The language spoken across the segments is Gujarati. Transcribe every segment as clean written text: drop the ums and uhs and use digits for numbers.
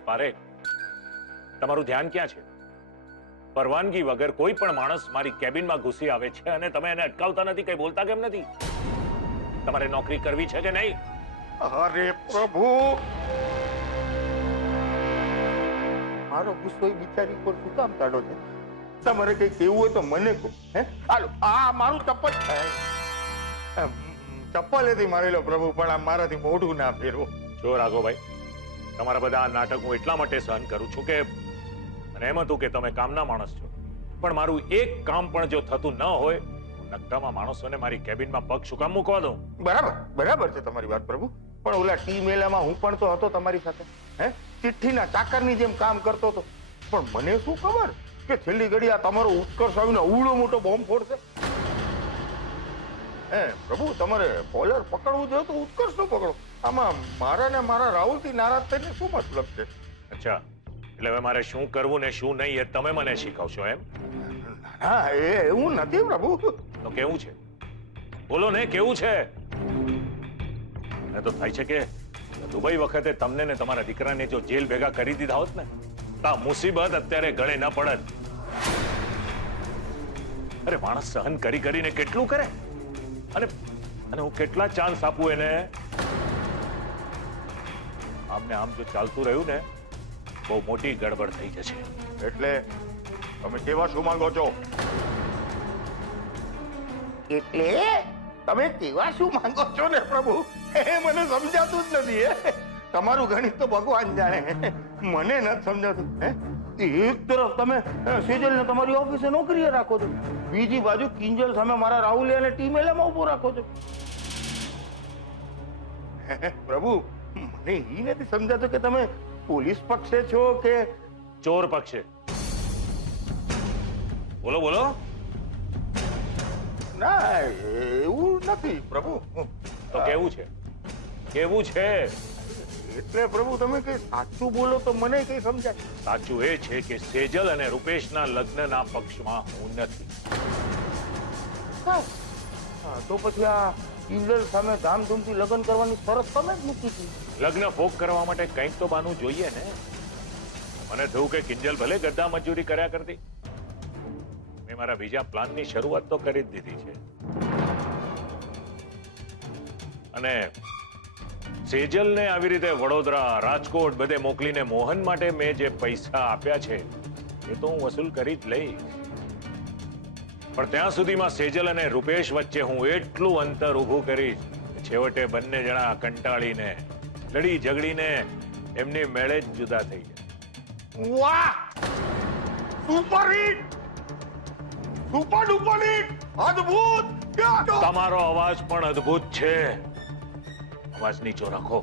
મિસિસ પારેખ, તમારું ધ્યાન ક્યાં છે? પરવાનગી વગર કોઈ પણ માણસ મારી કેબિનમાં ઘૂસી આવે છે અને તમે એને અટકાવતા નથી, કઈ બોલતા કેમ નથી? તમારે નોકરી કરવી છે કે નહીં? અરે પ્રભુ, મારો ગુસ્સો એ બિચારી પર શું કામ કાઢો છે? તમારે કઈ કેવું હોય તો મને કહો. હે હાલો, આ મારું ચપ્પલ ચપ્પલ એથી મારી લો પ્રભુ, પણ આ મારાથી મોઢું ના ફેરવો. જો રાઘવભાઈ, તમારા બધા નાટક હું એટલા માટે સહન કરું છું કે મને એમ હતું કે તમે કામના માણસ છો, પણ મારું એક કામ પણ જો થતું ન હોય, નકટામાં માણસોને મારી કેબિનમાં પગ શું કામ મૂકવા દઉં? બરાબર છે તમારી વાત પ્રભુ, પણ ઓલા ટી મેલામાં હું પણ તો હતો તમારી સાથે. હે ચિઠ્ઠીના ચાકરની જેમ કામ કરતો હતો, પણ મને શું ખબર કે છેલ્લી ઘડી આ તમારો ઉત્કર્ષ આવીને અવળો મોટો બોમ્બ ફોડશે. હે પ્રભુ, તમારે કોલર પકડવું જોઈએ તો ઉત્કર્ષ નું પકડો. આમાં મારા ને મારા રાહુલથી નારાજ થઈને શું મતલબ છે? અચ્છા, એટલે હવે મારે શું કરવું ને શું નહીં એ તમે મને શીખવશો એમ? ના, એવું નથી પ્રભુ. તો કેવું છે? બોલો ને, કેવું છે? મને તો થાય છે કે દુબઈ વખતે તમને ને તમારા દીકરાને જો જેલ ભેગા કરી દીધા હોત ને, તો મુસીબત અત્યારે ગળે ન પડત. અરે માણસ સહન કરી કરીને કેટલું કરે, અને હું કેટલા ચાન્સ આપું એને? આમને આમ જો ચાલતું રહ્યું ને, બહુ મોટી ગડબડ થઈ જશે. એટલે તમે કેવા શું માંગો છો? એટલે તમે કેવા શું માંગો છો ને પ્રભુ, એ મને સમજાતું જ નથી. હે તમારું ગણિત તો ભગવાન જાણે, મને નથી સમજાતું. હે એક તરફ તમે સેજલને તમારી ઓફિસે નોકરીએ રાખો છો, બીજી બાજુ કિંજલ સામે મારા રાહુલ અને ટીમેલામાં ઉભો રાખો છો. પ્રભુ, મને એ નથી સમજાતું કે તમે પોલીસ પક્ષે છો કે ચોર પક્ષે? બોલો બોલો. ના, એવું નથી પ્રભુ. તો કેવું છે? કેવું છે? એટલે પ્રભુ, તમે કઈ સાચું બોલો તો મને કઈ સમજાય. સાચું એ છે કે સેજલ અને રૂપેશના લગ્નના પક્ષમાં હું નથી. તો પછી આ કિંજલ સામે ધામધૂમથી લગ્ન કરવાની શરત તમે જ મૂકી હતી. લગ્ન ભોગ કરવા માટે કંઈક તો બાનું જોઈએ ને. મને થયું કે કિંજલ ભલે ગદ્દા મજૂરી કર્યા કરતી, મેં મારા બીજા પ્લાનની શરૂઆત તો કરી જ દીધી છે. અને સેજલને આવી રીતે વડોદરા, રાજકોટ બધે મોકલીને મોહન માટે મેં જે પૈસા આપ્યા છે એ તો હું વસૂલ કરી જ લઈશ. પણ ત્યાં સુધીમાં સેજલ અને રૂપેશ વચ્ચે હું એટલું અંતર ઊભું કરીશ કે છેવટે બંને જણા કંટાળીને, લડી ઝઘડીને એમની મેળે જ જુદા થઈ જાય. વાહ, super hit, super duper hit, અદ્ભુત. તમારો અવાજ પણ અદ્ભુત છે. અવાજ નીચો રાખો.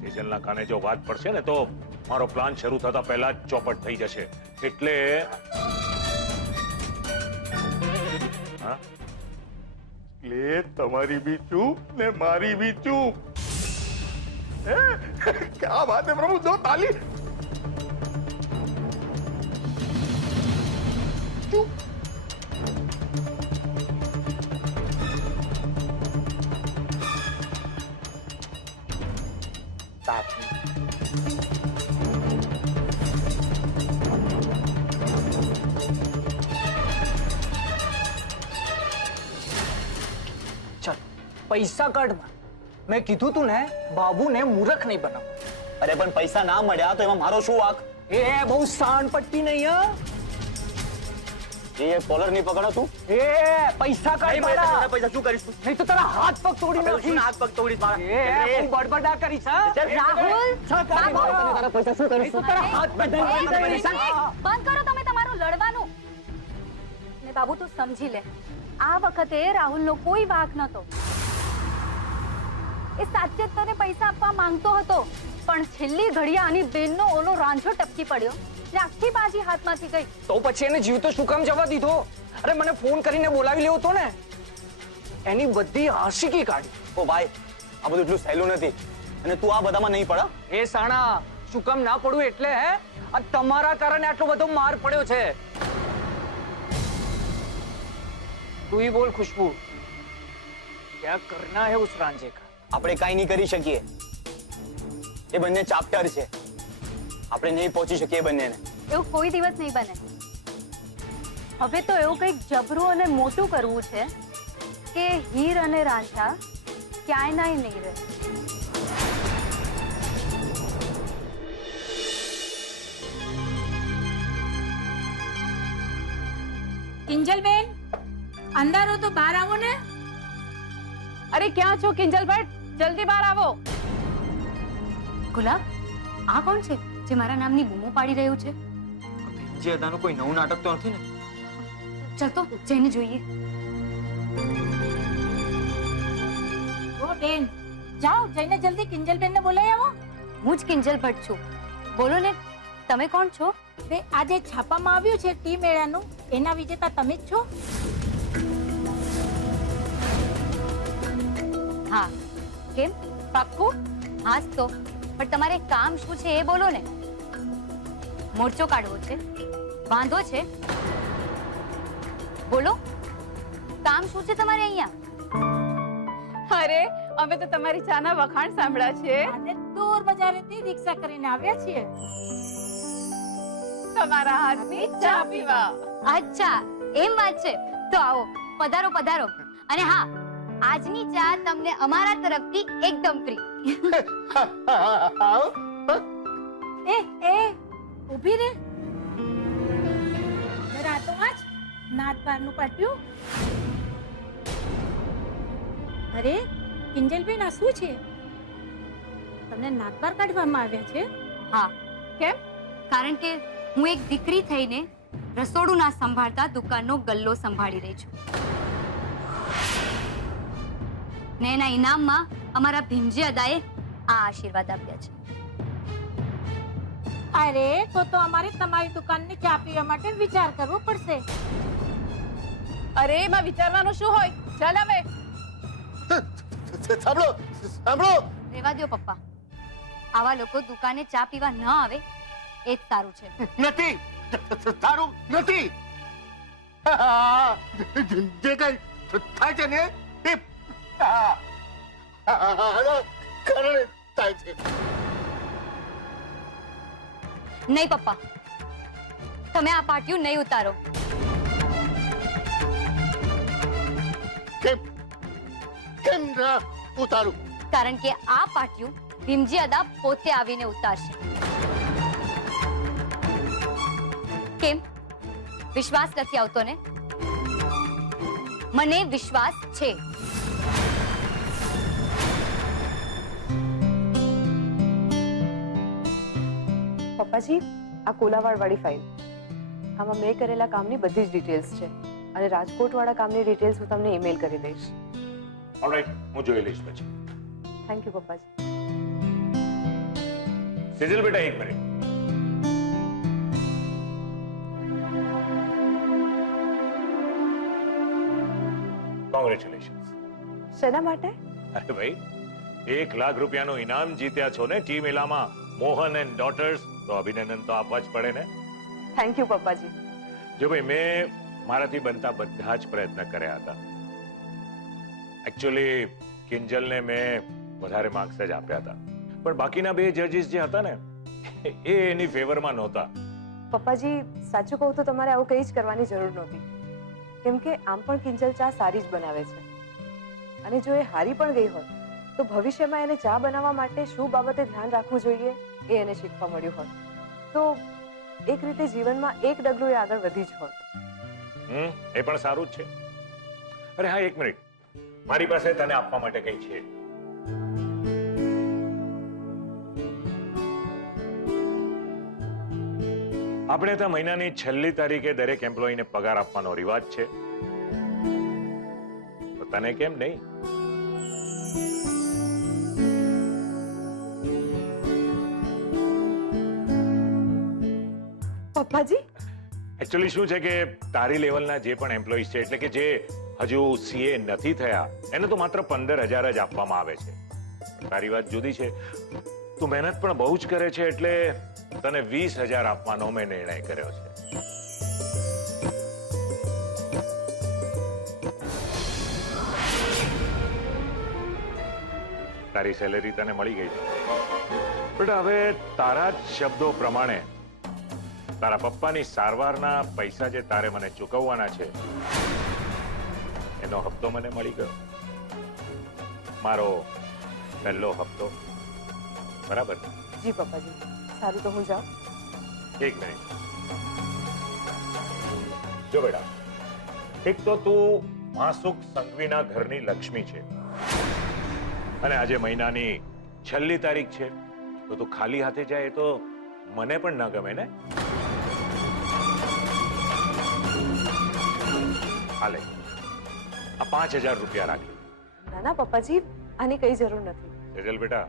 સેજલના કાને જો વાત પડશે ને તો મારો પ્લાન શરૂ થતા પહેલા જ ચોપટ થઈ જશે. એટલે લે, તમારી બી ચૂપ ને મારી બી ચૂપ. ક્યા વાત હે પ્રભુ, દો તાલી. ચૂપ. પૈસા કાઢ. મેં કીધું તું ને, બાબુને મૂર્ખ નહીં બનાવ. અરે પણ પૈસા ના મળ્યા તો એમાં મારો શું વાંક? એ બહુ સાણ પટ્ટી નહીં. એ કોલર નહીં પકડો તું. એ પૈસા કાઢ મારા. પૈસા શું કરીશ તું? નહીં તો તારા હાથ પગ તોડી નાખીશ. હાથ પગ તોડીશ મારા. એ તું બડબડા કરીશ. રાહુલ, તારા પૈસા શું કરીશ? તું તારા હાથ પગ બંધ કરો તમે તમારું લડવાનું. ને બાબુ, તું સમજી લે, આ વખતે રાહુલનો કોઈ વાંક નતો. એ સાચે જ તને પૈસા આપવા માંગતો હતો, પણ છેલ્લી ઘડીએ આની બેનનો ઓલો રાંઝો ટપકી પડ્યો ને આખી બાજી હાથમાંથી ગઈ. તો પછી એને જીવતો શું કામ જવા દીધો? અરે મને ફોન કરીને બોલાવી લેવો તો ને. એની બધી આશિકી કાઢી. ઓ ભાઈ, આ બધું એટલું સહેલું નથી, અને તું આ બધામાં નહીં પડા. એ સાણા, શું કામ ના પડું એટલે? હે, આ તમારા કારણે આટલો બધો માર પડ્યો છે. તું ही बोल खुशबू, क्या करना है उस रांझे का? આપણે કાઈ નહીં કરી શકીએ. એ બંને ચાપ્ટર છે, આપણે નહીં પહોંચી શકીએ એ બંનેને. એવું કોઈ દિવસ નહીં બને. હવે તો એવું કંઈક જબરું અને મોટું કરવું છે કે હીર અને રાંઝા ક્યાંય નાય નહીં રહે. કિંજલબેન, અંદર હો તો બહાર આવો ને. અરે ક્યાં છો કિંજલ ભટ્ટ? જલ્દી બહાર આવો. ગુલાબ, આ કોણ છે જે મારા નામની બૂમો પાડી રહ્યું છે? જે અદાનું કોઈ નવું નાટક તો નથી ને? ચાલ તો જઈને જોઈએ. ઓ બેન, જાઓ જઈને જલ્દી કિંજલબેન ને બોલાવી આવો. હું જ કિંજલ ભટ્ટ છું. બોલો ને, તમે કોણ છો? બે આજે છાપામાં આવ્યું છે ટી મેળાનું, એના વિજેતા તમે જ છો. હા. કેમ? પાક્કું? હાસ તો. પણ તમારે કામ શું છે એ બોલો ને. મોરચો કાઢવો છે? વાંધો છે? બોલો, કામ શું છે તમારે અહીંયા? અરે અમે તો તમારી ચાના વખાણ સાંભળ્યા છે. આજે દૂર બજારેથી રિક્ષા કરીને આવ્યા છીએ. તમારા હાથની ચા પીવા. અચ્છા, એમ વાત છે. તો આવો, પધારો પધારો. અને હા, આજની ચા તમને અમારા તરફથી એકદમ ફ્રી. એ ઊભી રે. જરા તો આજ નાત બારનું પાટ્યું. અરે કિંજલબેન, આ શું છે? તમને નાત બાર કાઢવામાં આવ્યા છે? હા. કેમ? કારણ કે હું એક દીકરી થઈને રસોડું ના સંભાળતા દુકાનનો ગલ્લો સંભાળી રહી છું. ને એના ઇનામમાં અમારા ભીમજી અદાએ આ આશીર્વાદ આપ્યા છે. અરે તો અમારે તમારી દુકાનની ચા પીવા માટે વિચાર કરવો પડશે. અરે એમાં વિચારવાનું શું હોય? ચાલ હવે. સાંભળો. રેવા દ્યો પપ્પા. આવા લોકો દુકાને ચા પીવા ન આવે એ જ સારું છે. નથી, સારું નથી. જે કઈ થાય છે ને એ કારણે થાય છે. નહીં પપ્પા, તમે આ પાટિયું નહીં ઉતારો. કેમ ના ઉતારું? કારણ કે આ પાટિયું ભીમજી અદા પોતે આવીને ઉતારશે. કેમ? વિશ્વાસ નથી આવતો ને? મને વિશ્વાસ છે. પપ્પાજી, આ કોલાવાડ વાળી ફાઇલ, આમાં મેં કરેલા કામની બધી જ ડિટેલ્સ છે અને રાજકોટ વાળા કામની ડિટેલ્સ હું તમને ઈમેલ કરી દઈશ. ઓલરાઈટ, હું જોઈ લઈશ પછી. Thank you પપ્પાજી. સેજલ બેટા, એક મિનિટ. કોંગ્રેચ્યુલેશન્સ. શેના માટે? અરે ભાઈ, 1 લાખ રૂપિયાનું ઇનામ જીત્યા છો ને ટી મેલામાં. મોહન એન્ડ ડોટર્સ, તો અભિનંદન તો આપવા જ પડે ને. થેન્ક યુ પપ્પાજી. જો ભાઈ, મેં મારાથી બનતા બધા જ પ્રયત્ન કર્યા હતા. એકચ્યુઅલી કિંજલને મેં વધારે માર્ક્સ જ આપ્યા હતા, પણ બાકીના 2 જજીસ જે હતા ને એ એની ફેવરમાં નહોતા. પપ્પાજી, સાચું કહું તો તમારે આવું કંઈ જ કરવાની જરૂર નહોતી, કેમ કે આમ પણ કિંજલ ચા સારી જ બનાવે છે અને જો એ હારી પણ ગઈ હોત તો ભવિષ્યમાં એને ચા બનાવવા માટે શું બાબતે ધ્યાન રાખવું જોઈએ એ એને શીખવા મળ્યું હોત. તો એક રીતે જીવનમાં એક ડગલું એ આગળ વધી જ હોત. એ પણ સારું જ છે. અરે હા, એક મિનિટ, મારી પાસે તને આપવા માટે કંઈ છે. આપણે ત્યાં મહિનાની છેલ્લી તારીખે દરેક એમ્પ્લોયીને પગાર આપવાનો રિવાજ છે, તો તને કેમ નહીં? પપ્પાજી, એકચ્યુઅલી શું છે કે તારી લેવલના જે પણ એમ્પ્લોઈઝ છે, એટલે કે જે હજુ સીએ નથી થયા, એને તો માત્ર 15,000 જ આપવામાં આવે છે. તારી વાત જુદી છે. તું મહેનત પણ બહુ જ કરે છે, એટલે તને 20,000 આપવાનો મેં નિર્ણય કર્યો છે. તારી સેલેરી તને મળી ગઈ છે. બેટા હવે તારા જ શબ્દો પ્રમાણે તારા પપ્પાની સારવારના પૈસા જે તારે મને ચૂકવવાના છે એનો હપ્તો મને મળી ગયો. મારો પહેલો હપ્તો. બરાબર? જી પપ્પાજી. સારું તો હું જાઉં. એક મિનિટ. જો બેટા, એક તો તું માસુક સંઘવીના ઘરની લક્ષ્મી છે અને આજે મહિનાની છેલ્લી તારીખ છે, તો તું ખાલી હાથે જાય એ તો મને પણ ન ગમે ને. હાલે, આ 5000 રૂપિયા રાખી. ના ના પપ્પાજી, આની કઈ જરૂર નથી. સેજલ બેટા,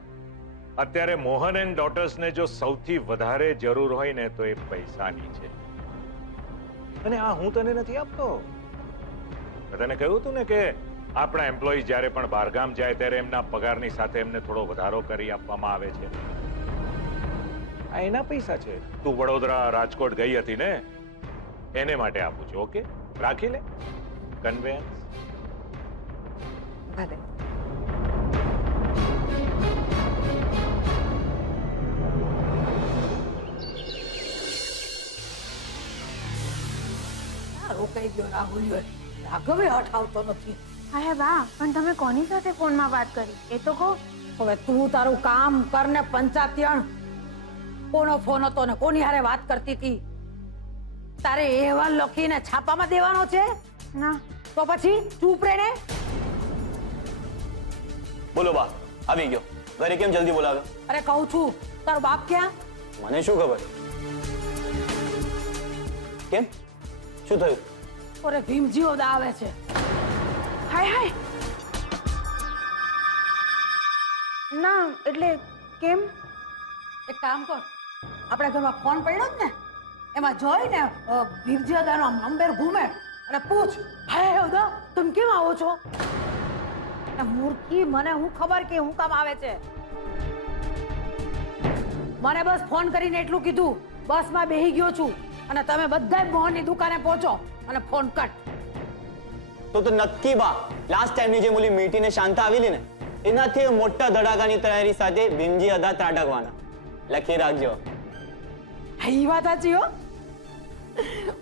અત્યારે મોહન એન્ડ ડોટર્સને જો સૌથી વધારે જરૂર હોય ને તો એ પૈસાની છે. અને આ હું તને નથી આપતો. મેં તને કહ્યું હતું ને કે આપણા એમ્પ્લોયી જ્યારે પણ બહારગામ જાય ત્યારે એમના પગારની સાથે એમને થોડો વધારો કરી આપવામાં આવે છે. આ એના પૈસા છે. તું વડોદરા રાજકોટ ગઈ હતી ને, એને માટે આપું છું. ઓકે, રાખી લે. કન્વેન્સ. ભલે. રોકાઈ ગયો રાહુલ. રાઘવે હઠ આવતો નથી. હા બા, પણ તમે કોની સાથે ફોનમાં વાત કરી એ તો કહો. હવે તું તારું કામ કર ને પંચાયણ. કોનો ફોન હતો ને કોની હારે વાત કરતી હતી? તારે અહેવાલ લખીને છાપામાં દેવાનો છે? ના. તો પછી ચૂપ રહે ને. બોલો બા, આવી ગયો. ઘરે કેમ જલ્દી બોલાવ્યો? અરે કહું છું, તારો બાપ ક્યાં? મને શું ખબર? કેમ, શું થયું? ઓરે ભીમજી ઓદા આવે છે. હાય હાય. ના એટલે કેમ? એક કામ કર, આપણા ઘરમાં ફોન પડ્યો જ ને, એમાં જોઈને ભીમજી ઓદાનો નંબર ઘૂમે અને પૂછ, હાય ઓદા તમે કેમ આવો છો? મૂર્ખી, મને હું ખબર કે હું કામ આવે છે. મને બસ ફોન કરીને એટલું કીધું, બસમાં બેહી ગયો છું અને તમે બધા મોહનની દુકાને પહોંચો અને ફોન કટ. તો નક્કી બા, લાસ્ટ ટાઈમની જે ઓલી મીઠી ને શાંતા આવેલી ને, એનાથી મોટા ધડાકાની તૈયારી સાથે ભીમજી અદા ત્રાટકવાના. લખી રાખજો. એ વાત સાચી હો.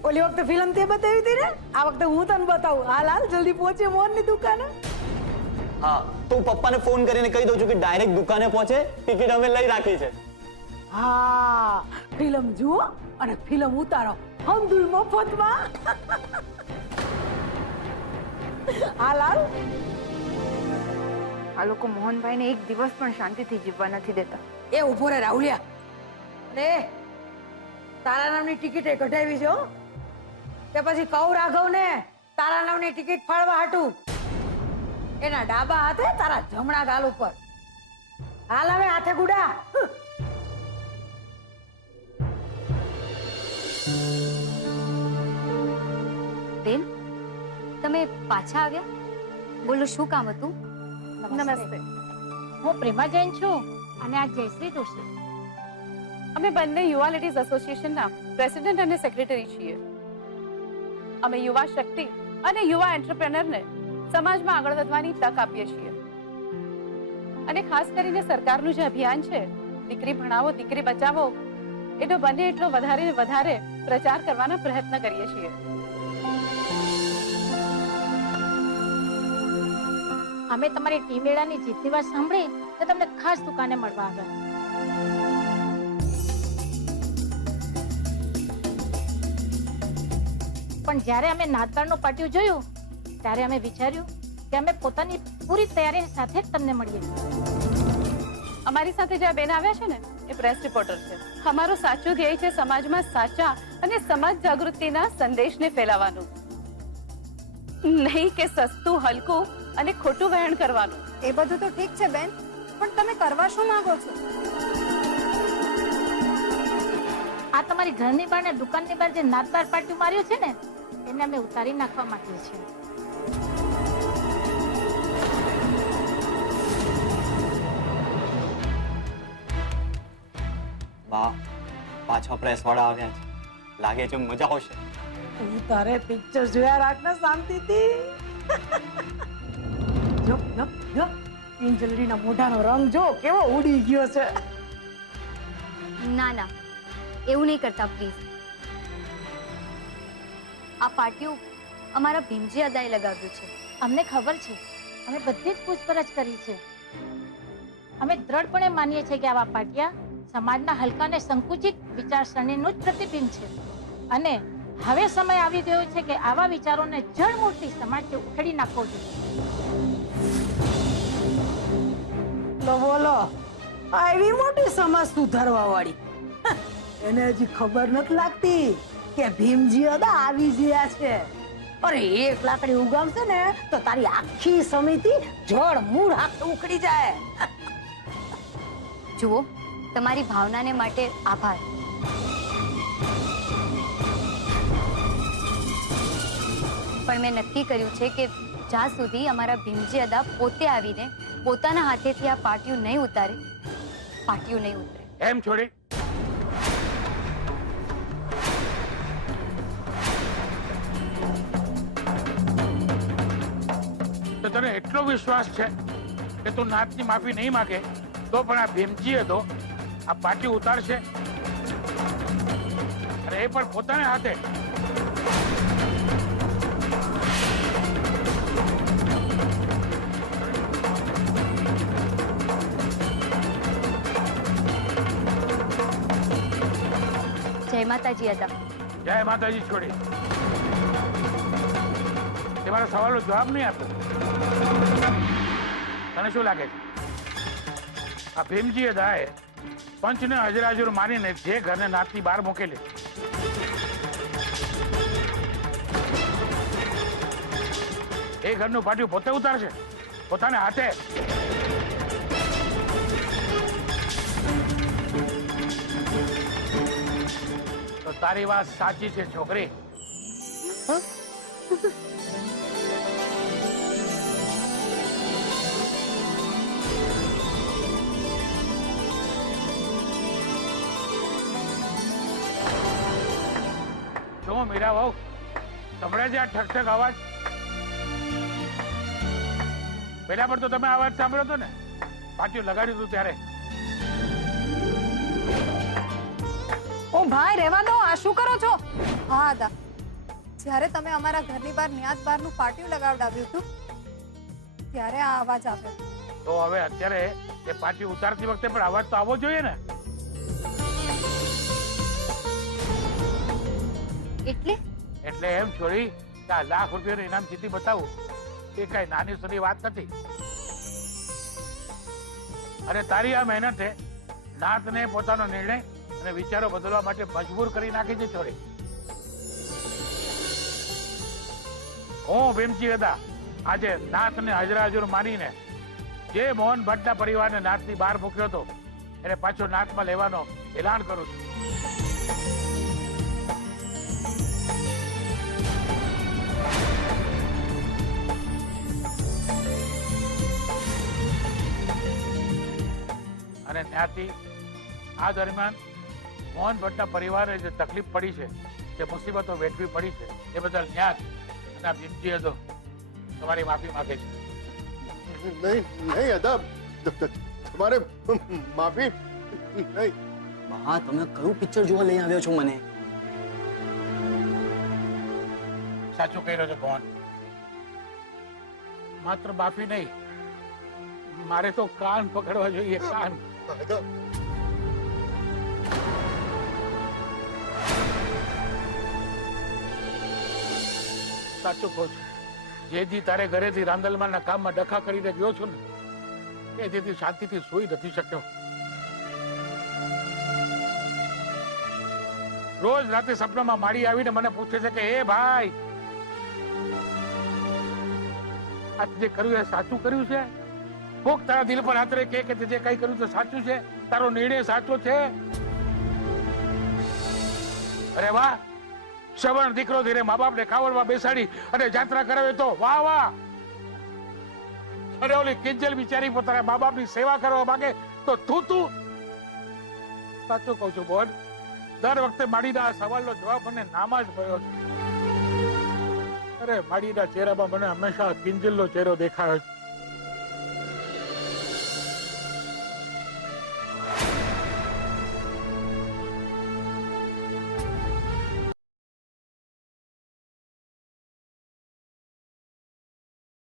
ઓલી વખતે ફિલ્મ તે બતાવી હતી ને, આ વખતે હું તને બતાવું. હાલ હાલ જલ્દી પહોંચે મોહનની દુકાને. હા, તો હું પપ્પાને ફોન કરીને કહી દઉં છું કે ડાયરેક્ટ દુકાને પહોંચે. ટિકિટ અમે લઈ રાખી છે. હા, ફિલ્મ જુઓ અને ફિલ્મ ઉતારો હમદુલ મફતમાં. હાલ હાલ. આ લોકો મોહનભાઈને એક દિવસ પણ શાંતિથી જીવવા નથી દેતા. એ ઉભો રે રાહુલિયા. રે, તારા નામની ટિકિટ એ કઢાવી છે કે પછી કહું રાઘવ ને તારા નામની ટિકિટ ફાળવા હાટું? એના ડાબા હાથે તારા જમણા ગાલ ઉપર. હાલ હવે હાથે ગુડા. બેન, તમે પાછા આવ્યા? બોલો, શું કામ હતું? નમસ્તે. હું પ્રેમા જૈન છું અને આ જયશ્રી દોશી. અમે બંને યુવા લેડીઝ એસોસિએશનના પ્રેસિડેન્ટ અને સેક્રેટરી છીએ. અમે યુવા શક્તિ અને યુવા એન્ટરપ્રેનરને સમાજમાં આગળ વધવાની તક આપીએ છીએ અને ખાસ કરીને સરકારનું જે અભિયાન છે દીકરી ભણાવો દીકરી બચાવો, એનો બને એટલો વધારે પ્રચાર કરવાના પ્રયત્ન કરીએ છીએ. અમે તમારી ટીમ મેળાની જીતની વાત સાંભળી તો તમને ખાસ દુકાને મળવા આવ્યા. પણ જ્યારે અમે નાતાળનું પાટિયું જોયું ત્યારે અમે વિચાર્યું કે અમે પોતાની પૂરી તૈયારી સાથે જ તમને મળીએ. અમારી સાથે જે બેન આવ્યા છે ને, એ પ્રેસ રિપોર્ટર છે. અમારું સાચું ધ્યેય છે સમાજમાં સાચા અને સમાજ જાગૃતિના સંદેશને ફેલાવવાનું, નહીં કે સસ્તું, હલકું અને ખોટું વહેણ કરવાનું. એ બધું તો ઠીક છે બેન, પણ તમે કરવા શું માંગો છો? આ તમારી ઘરની બહાર ને દુકાનની બહાર જે નાતબાર પાટિયું માર્યું છે ને, એને અમે ઉતારી નાખવા માંગીએ છીએ. બા, પાછા પ્રેસ વાળા આવ્યા છે. લાગે છે મજા આવશે. તું તારે પિક્ચર જોયા રાખ ને શાંતિથી. જો જો જો, એન્જલીના મોઢાનો રંગ જો કેવો ઉડી ગયો છે. ના ના, એવું નહીં કરતા પ્લીઝ. આ પાટિયું અમારા ભીમજી અદાએ લગાવ્યું છે. અમને ખબર છે, અમે બધી જ પૂછપરછ કરી છે. અમે દ્રઢપણે માનીએ છીએ કે આવા પાટિયા સમાજના હલકા અને સંકુચિત વિચારસરણીનું જ પ્રતિબિંબ છે અને હવે સમય આવી ગયો છે કે આવા વિચારોને જડમૂળથી સમાજથી ઉખેડી નાખવો જોઈએ. લો બોલો, આવી મોટી સમાજ સુધારવા વાળી એને હજી ખબર નથી લાગતી કે ભીમજી અદા આવી ગયા છે. અરે એક લાકડી ઉગામશે ને તો તારી આખી સમિતિ જડ મૂળ હાથે ઉખડી જાય. જુઓ, તમારી ભાવનાને માટે આભાર. પણ મેં નક્કી કર્યું છે કે જ્યાં સુધી અમારા ભીમજી અદા પોતે આવીને પોતાના હાથેથી આ પાટિયું નહીં ઉતારે, પાટિયું નહીં ઉતરે. એમ છોડી તો તને એટલો વિશ્વાસ છે કે તું નાતની માફી નહીં માગે તો પણ આ ભીમજી હતો આ પાટિયું ઉતારશે, અને એ પણ પોતાના હાથે? જય માતાજી અદા. જય માતાજી. છોડી તમારા સવાલનો જવાબ નહીં આપ્યો. તને શું લાગે છે આ ભીમજી અદાએ પંચને હજરાજર માનીને જે ઘરને નાતની બહાર મૂકેલી એ ઘરનું પાટિયું પોતે ઉતારશે પોતાના હાથે? તો તારી વાત સાચી છે છોકરી. શું મીરા બહુ સંભળાય છે આ ઠક ઠક અવાજ? પેલા પર તો તમે અવાજ સાંભળ્યો હતો ને પાટિયું લગાડ્યું હતું ત્યારે? ઓ ભાઈ રહેવા દો, આ શું કરો છો? હા દા, જ્યારે તમે અમારા ઘરની બહાર ન્યાજ બહારનું પાટિયું લગાવડાવ્યું હતું ત્યારે આ અવાજ આવ્યો. તો હવે અત્યારે એ પાટિયું ઉતારતી વખતે પણ અવાજ તો આવવો જોઈએ ને? એટલે એમ છોડી કે આ લાખ રૂપિયાનું ઇનામ જીતી બતાવું એ કઈ નાની સૂની વાત નથી. અને તારી આ મહેનતે નાતને પોતાનો નિર્ણય અને વિચારો બદલવા માટે મજબૂર કરી નાખી છે છોડી. હું ભીમજી અદા આજે નાતને હજરાજર માનીને જે મોહન ભટ્ટના પરિવારને નાતની બહાર મૂક્યો હતો એને પાછો નાતમાં લેવાનો એલાન કરું છું. અને ત્યાંથી આ દરમિયાન મોહન ભટ્ટના પરિવારે જે તકલીફ પડી છે, જે મુસીબતો વેઠવી પડી છે એ બદલ ન્યાજ અને ભીમજી હતો તમારી માફી માંગે છે. નહીં નહીં અદા, તમારે માફી નહીં. બા, તમે કયું પિક્ચર જોવા લઈ આવ્યો છો મને? સાચું કહી રહ્યો છો ભવન. માત્ર માફી નહીં, મારે તો કાન પકડવા જોઈએ. કાન સાચું કહું છું. જે દી તારે ઘરેથી રાંદલમાના કામમાં ડખા કરીને ગયો છું ને એ દીદી શાંતિથી સૂઈ નથી શક્યો. રોજ રાતે સપનામાં માડી આવીને મને પૂછે છે કે એ ભાઈ આ જે કર્યું એ સાચું કર્યું છે? કોક તારા દિલ પર હાથ રહે કે જે કઈ કર્યું તો સાચું છે? તારો નિર્ણય સાચો છે? અરે વાહ, સવર્ણ દીકરો ધીરે મા બાપ ને ખાવડવા બેસાડી અને જાત્રા કરાવે તો વાહ વાહ. અરે ઓલી કિંજલ બિચારી પોતાના મા બાપ ની સેવા કરવા માંગે તો તું સાચું કઉ છું બોલ. દર વખતે માડીના આ સવાલનો જવાબ મને નામાં જ મળ્યો છે. અરે માડીના ચહેરામાં મને હંમેશા કિંજલનો ચહેરો દેખાયો છે.